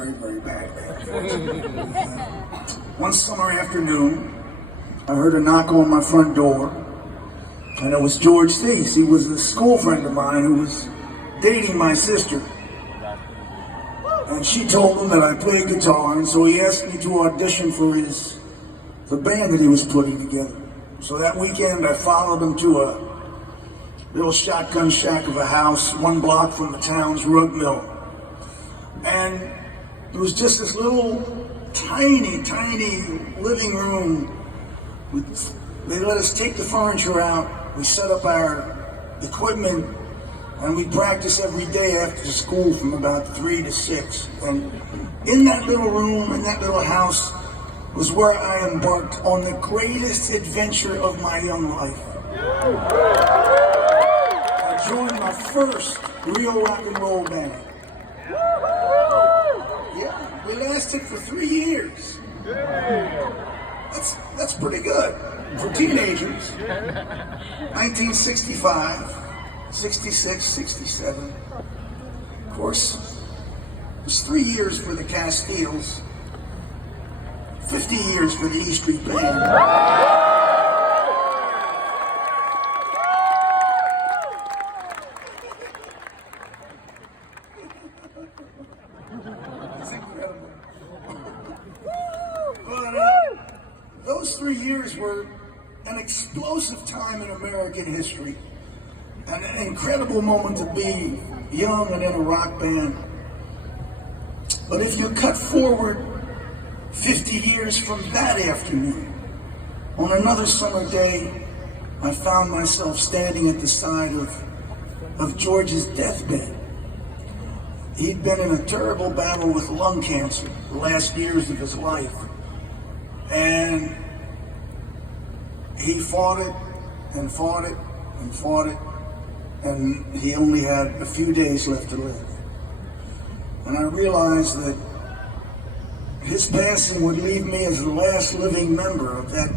Very, very bad. One summer afternoon, I heard a knock on my front door, and it was George Thies. He was a school friend of mine who was dating my sister. And she told him that I played guitar, and so he asked me to audition for the band that he was putting together. So that weekend, I followed him to a little shotgun shack of a house 1 block from the town's rug mill. And it was just this little tiny living room. They let us take the furniture out. We set up our equipment, and we practice every day after school from about 3 to 6. And in that little room, in that little house, was where I embarked on the greatest adventure of my young life. I joined my first real rock and roll band. Yeah, we lasted for 3 years. That's pretty good for teenagers. 1965, 66, 67. Of course, it was 3 years for the Castiles, 50 years for the E Street Band. But those 3 years were an explosive time in American history, an incredible moment to be young and in a rock band. But if you cut forward 50 years from that afternoon, on another summer day, I found myself standing at the side of George's deathbed. He'd been in a terrible battle with lung cancer the last years of his life. And he fought it and fought it and fought it, and he only had a few days left to live. And I realized that his passing would leave me as the last living member of that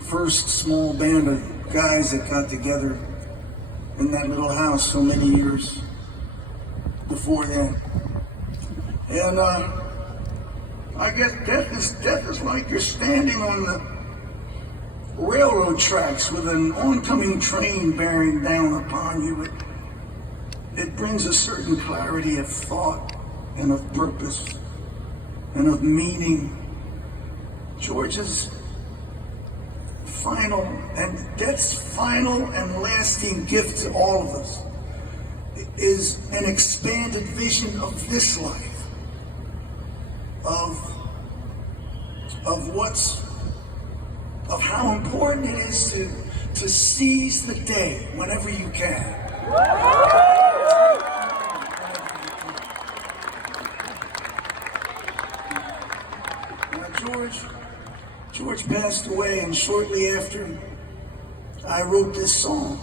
first small band of guys that got together in that little house so many years before then. And I guess death is like you're standing on the railroad tracks with an oncoming train bearing down upon you. It brings a certain clarity of thought and of purpose and of meaning. George's final and death's final and lasting gift to all of us is an expanded vision of this life, of how important it is to seize the day whenever you can. George passed away, and shortly after, I wrote this song.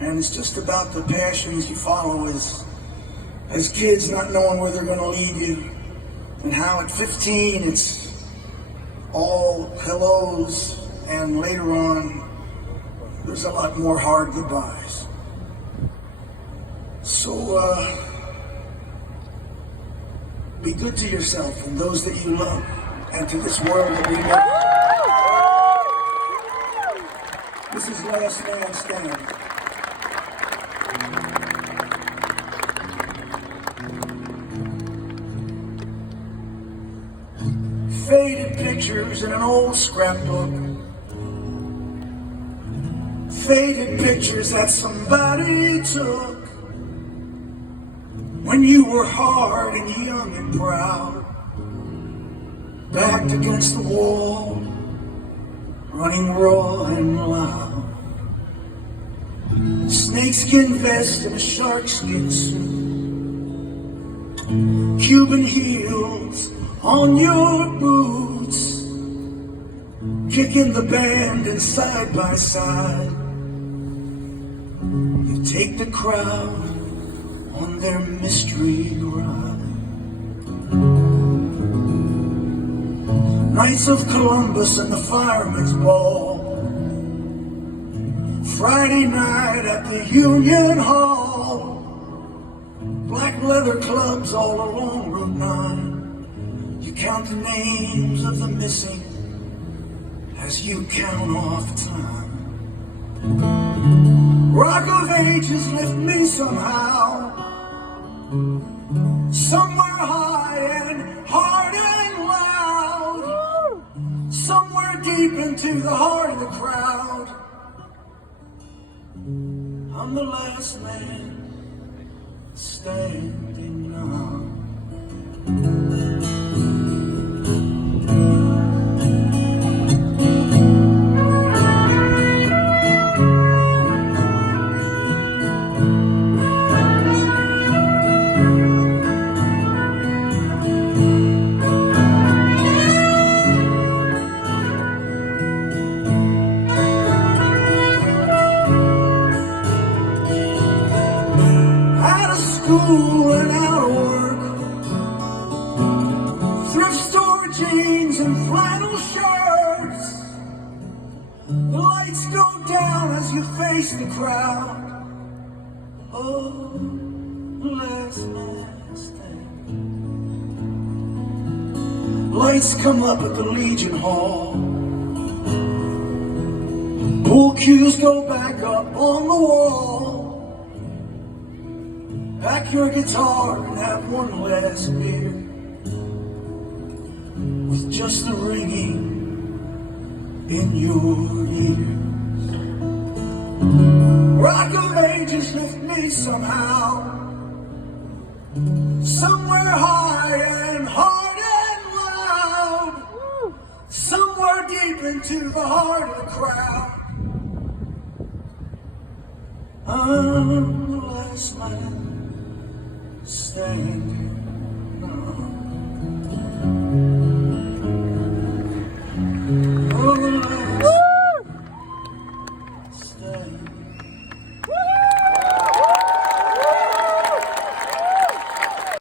And it's just about the passions you follow as kids, not knowing where they're going to lead you. And how at 15, it's all hellos, and later on, there's a lot more hard goodbyes. So, be good to yourself and those that you love, and to this world that we live in. This is Last Man Standing. Faded pictures in an old scrapbook. Faded pictures that somebody took when you were hard and young and proud, backed against the wall, running raw and loud. Snakeskin vest and a sharkskin suit, Cuban heels on your boots, kicking the band and side by side. You take the crowd on their mystery ride. Knights of Columbus and the Fireman's Ball, Friday night at the Union Hall, black black leather clubs all along Route 9. You count the names of the missing as you count off time. Rock of Ages lift me somehow, somewhere high and hard and loud, somewhere deep into the heart of the crowd. I'm the last man standing now. School and out of work, thrift store jeans and flannel shirts. The lights go down as you face the crowd. Oh, last man standing. Lights come up at the Legion Hall. Pool cues go back up on the wall. Pack your guitar and have one last beer, with just the ringing in your ears. Rock of Ages lift me somehow, somewhere high and hard and loud, somewhere deep into the heart of the crowd. I'm the last man standing now. Oh, the last